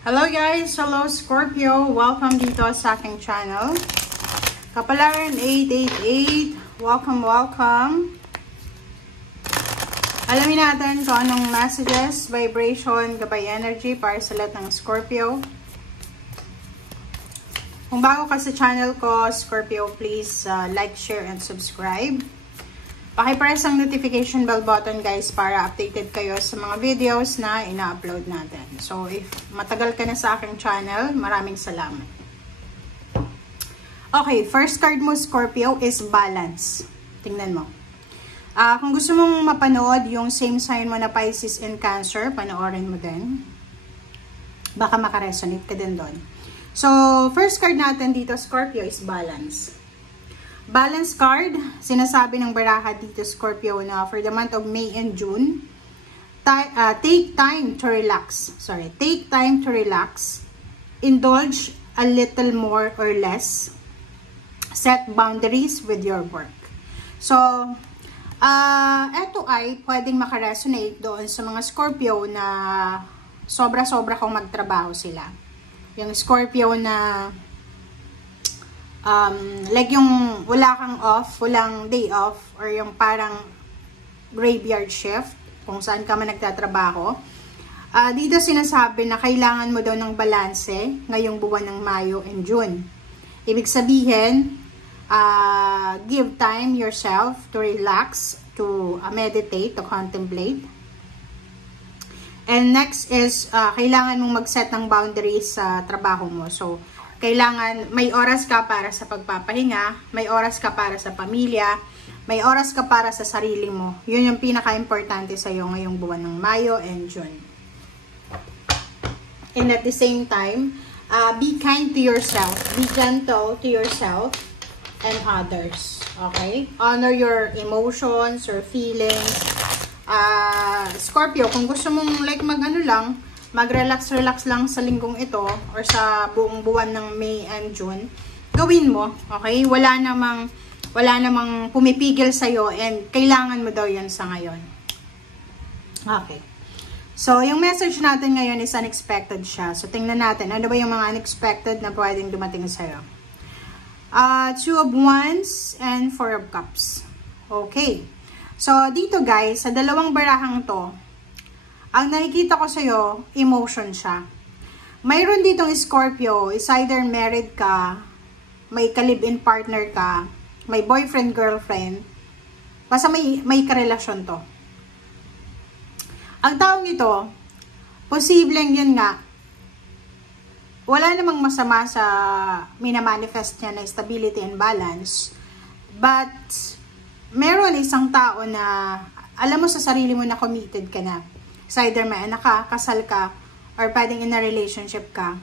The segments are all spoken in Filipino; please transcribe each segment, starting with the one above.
Hello guys! Hello Scorpio! Welcome dito sa aking channel. Kapalaran 888. Welcome. Alamin natin kung anong messages, vibration, gabay energy para sa lahat ng Scorpio. Kung bago ka sa channel ko, Scorpio, please like, share, and subscribe. Pakipress ang notification bell button guys para updated kayo sa mga videos na ina-upload natin. So, if matagal ka na sa aking channel, maraming salamat. Okay, first card mo Scorpio is balance. Tingnan mo. Kung gusto mong mapanood yung same sign mo na Pisces and Cancer, panoorin mo din. Baka makaresonate ka din doon. So, first card natin dito Scorpio is balance. Balance card, sinasabi ng baraha dito Scorpio na for the month of May and June, take time to relax. Take time to relax. Indulge a little more or less. Set boundaries with your work. So, eto ay pwedeng makaresonate doon sa mga Scorpio na sobra-sobra kung magtrabaho sila. Yung Scorpio na like yung wala kang off, walang day off, or yung parang graveyard shift, kung saan ka man nagtatrabaho. Dito sinasabi na kailangan mo daw ng balanse ngayong buwan ng Mayo and June. Ibig sabihin, give time yourself to relax, to meditate, to contemplate. And next is, kailangan mong mag-set ng boundaries sa trabaho mo. So, kailangan may oras ka para sa pagpapahinga, may oras ka para sa pamilya, may oras ka para sa sarili mo. Yun yung pinaka-importante sa iyo ngayong buwan ng Mayo and June. And at the same time, be kind to yourself, be gentle to yourself and others. Okay? Honor your emotions or feelings. Scorpio, kung gusto mong like mag-relax lang sa linggong ito or sa buong buwan ng May and June, gawin mo, okay? Wala namang pumipigil sa'yo and kailangan mo daw yan sa ngayon. Okay. So, yung message natin ngayon is unexpected siya. So, tingnan natin, ano ba yung mga unexpected na pwedeng dumating sa'yo? Two of Wands and Four of Cups. Okay. So, dito guys, sa dalawang barahang to, ang nakikita ko sa'yo, emotion siya. Mayroon ditong Scorpio, is either married ka, may ka-live-in partner ka, may boyfriend, girlfriend, basta may karelasyon to. Ang taong ito, posibleng yun nga, wala namang masama sa minamanifest niya na stability and balance, but meron isang tao na alam mo sa sarili mo na committed ka na. It's either may anak ka, kasal ka, or pwedeng in a relationship ka.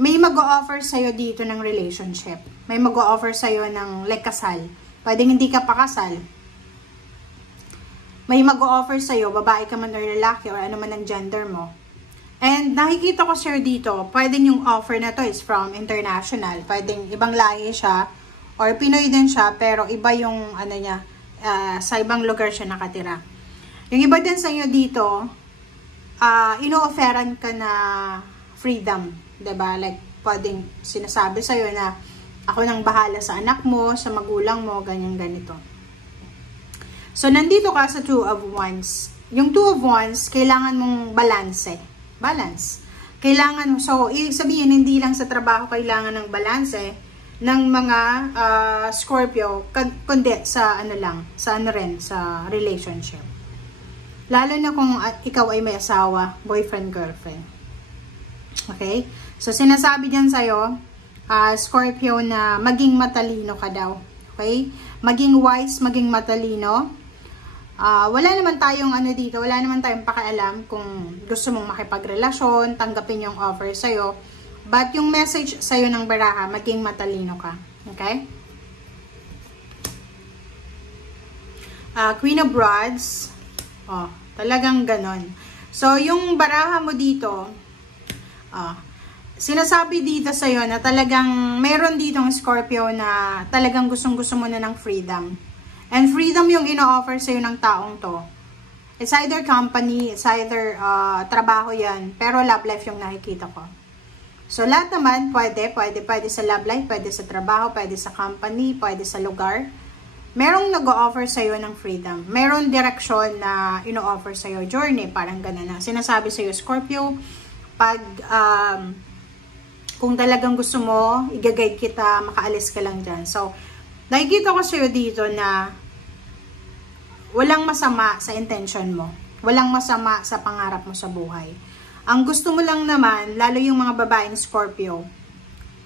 May mag-o-offer sa'yo dito ng relationship. May mag-o-offer sa'yo ng like kasal. Pwedeng hindi ka pa kasal. May mag-o-offer sa'yo, babae ka man or lalaki, or ano man ang gender mo. And nakikita ko sir dito, pwedeng yung offer na to is from international. Pwedeng ibang lahi siya, or Pinoy din siya, pero iba yung ano niya, sa ibang lugar siya nakatira. Yung iba din sa inyo dito, ino-offeran ka na freedom, diba? Like, pwedeng sinasabi sa'yo na ako nang bahala sa anak mo, sa magulang mo, ganyan-ganito. So, nandito ka sa Two of Wands. Yung Two of Wands, kailangan mong balance. Balance. Kailangan mo, so, ibig sabihin, hindi lang sa trabaho kailangan ng balance ng mga Scorpio, kundi sa ano lang, sa ano rin, sa relationship. Lalo na kung ikaw ay may asawa, boyfriend, girlfriend. Okay? So, sinasabi dyan sa'yo, Scorpio, na maging matalino ka daw. Okay? Maging wise, maging matalino. Wala naman tayong ano dito, wala naman tayong pakialam kung gusto mong makipagrelasyon, tanggapin yung offer sa'yo. But yung message sa'yo ng baraha, maging matalino ka. Okay? Queen of Rods. Oh, talagang ganon. So, yung baraha mo dito, sinasabi dito sa'yo na talagang meron ditong Scorpio na talagang gustong-gusto mo na ng freedom. And freedom yung ino-offer sa'yo ng taong to. It's either company, it's either trabaho yan, pero love life yung nakikita ko. So, lahat naman, pwede sa love life, pwede sa trabaho, pwede sa company, pwede sa lugar. Merong nag-o-offer sa'yo ng freedom. Meron direksyon na ino-offer sa'yo, journey, parang gano'n na. Sinasabi sa'yo, Scorpio, pag, kung talagang gusto mo, i-guide kita, makaalis ka lang dyan. So, nakikita ko sa'yo dito na walang masama sa intention mo. Walang masama sa pangarap mo sa buhay. Ang gusto mo lang naman, lalo yung mga babaeng Scorpio,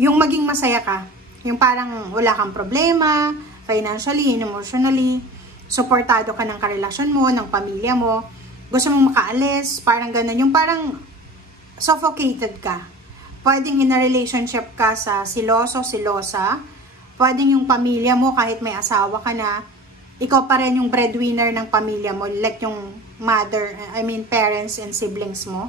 yung maging masaya ka. Yung parang wala kang problema, financially, emotionally, supportado ka ng karelasyon mo, ng pamilya mo, gusto mong makaalis, parang ganun. Yung parang suffocated ka. Pwedeng in a relationship ka sa siloso, silosa. Pwedeng yung pamilya mo, kahit may asawa ka na, ikaw pa rin yung breadwinner ng pamilya mo, like yung parents and siblings mo.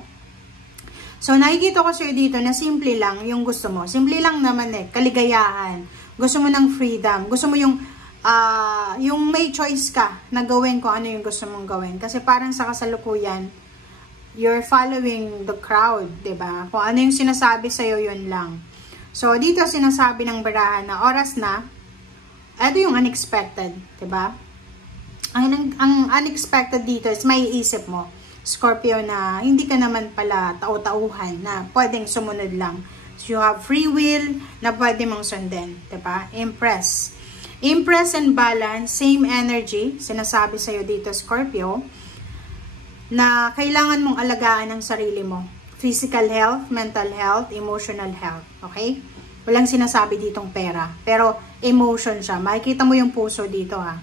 So, nakikita ko sa'yo dito na simple lang yung gusto mo. Simple lang naman kaligayahan. Gusto mo ng freedom. Gusto mo yung may choice ka na gawin kung ano yung gusto mong gawin. Kasi parang sa kasalukuyan, you're following the crowd, diba? Kung ano yung sinasabi sa'yo, yun lang. So, dito sinasabi ng barahan na oras na, ito yung unexpected, diba? Ang unexpected dito is may isip mo, Scorpio, na hindi ka naman pala tau-tauhan na pwedeng sumunod lang. So, you have free will na pwede mong sundin, diba? Impress and balance, same energy, sinasabi sa'yo dito, Scorpio, na kailangan mong alagaan ang sarili mo. Physical health, mental health, emotional health, okay? Walang sinasabi ditong pera, pero emotion siya. Makikita mo yung puso dito, ha?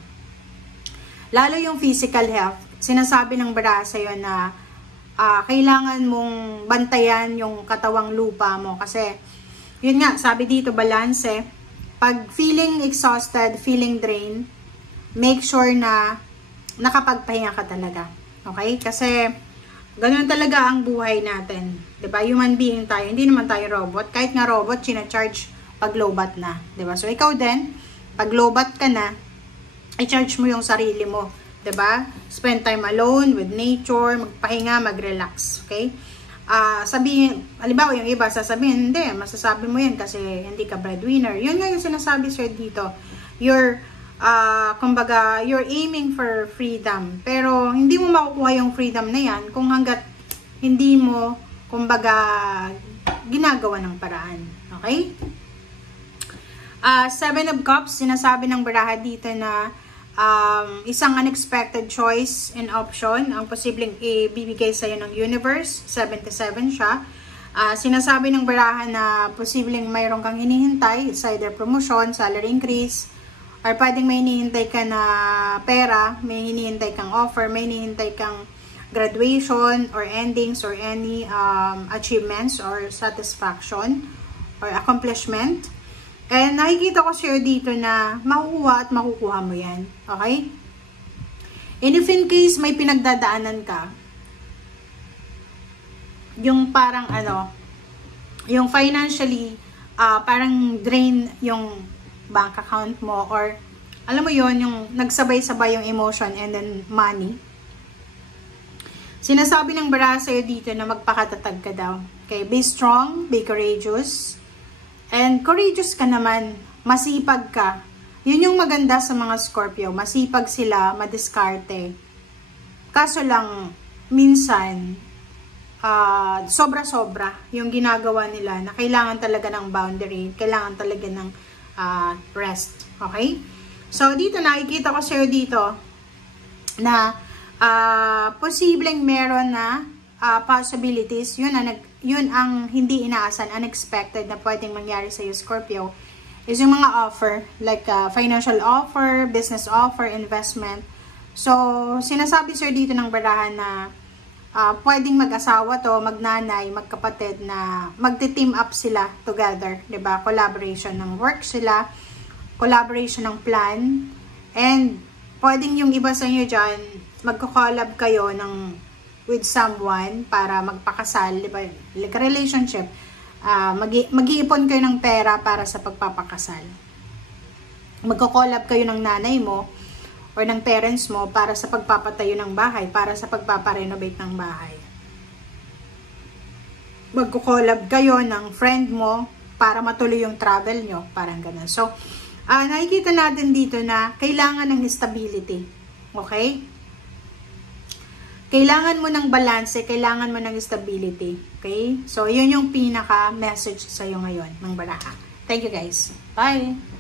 Lalo yung physical health, sinasabi ng baraha sa'yo na kailangan mong bantayan yung katawang lupa mo. Kasi, yun nga, sabi dito, balance. Pag feeling exhausted, feeling drained, make sure na nakapagpahinga ka talaga. Okay? Kasi, ganun talaga ang buhay natin. Diba? Human being tayo. Hindi naman tayo robot. Kahit nga robot, sinacharge pag low-bat na. Diba? So, ikaw din, pag low-bat ka na, i-charge mo yung sarili mo. Diba? Spend time alone with nature, magpahinga, mag-relax. Okay? Sabihin, halimbawa yung iba, sasabihin, hindi, masasabi mo yan kasi hindi ka breadwinner. Yun nga yung sinasabi sir dito. Kumbaga, you're aiming for freedom. Pero, hindi mo makukuha yung freedom na yan kung hanggat hindi mo, kumbaga, ginagawa ng paraan. Okay? Seven of Cups, sinasabi ng baraha dito na isang unexpected choice and option ang posibleng ibibigay sa'yo ng universe. 77 siya. Sinasabi ng baraha na posibleng mayroon kang hinihintay. It's either promotion, salary increase, or pwedeng may hinihintay ka na pera, may hinihintay kang offer, may hinihintay kang graduation or endings or any achievements or satisfaction or accomplishment. And nakikita ko sa'yo dito na makukuha at makukuha mo yan. Okay? And if in case may pinagdadaanan ka, yung parang yung financially, parang drain yung bank account mo or alam mo yon yung nagsabay-sabay yung emotion and then money. Sinasabi ng baraha sa'yo dito na magpakatatag ka daw. Okay? Be strong, be courageous. And courageous ka naman, masipag ka. Yun yung maganda sa mga Scorpio. Masipag sila, madiskarte. Kaso lang, minsan, sobra-sobra yung ginagawa nila na kailangan talaga ng boundary, kailangan talaga ng rest. Okay? So, dito nakikita ko sa'yo dito na posibleng meron na possibilities. Yun ang hindi inaasan, unexpected na pwedeng mangyari sa iyo, Scorpio, is yung mga offer, like financial offer, business offer, investment. So, sinasabi sir dito ng barahan na pwedeng mag-asawa to, magnanay, magkapatid na magti-team up sila together, 'di ba? Collaboration ng work sila, collaboration ng plan, and pwedeng yung iba sa inyo dyan, magko-collab kayo with someone para magpakasal, di ba? Like a relationship, mag-iipon kayo ng pera para sa pagpapakasal. Magko-collab kayo ng nanay mo or ng parents mo para sa pagpapatayo ng bahay, para sa pagpaparenovate ng bahay. Magko-collab kayo ng friend mo para matuloy yung travel nyo, parang ganun. So, nakikita natin dito na kailangan ng stability. Okay? Kailangan mo ng balance, kailangan mo ng stability. Okay? So, yun yung pinaka-message sa'yo ngayon ng baraha. Thank you guys. Bye!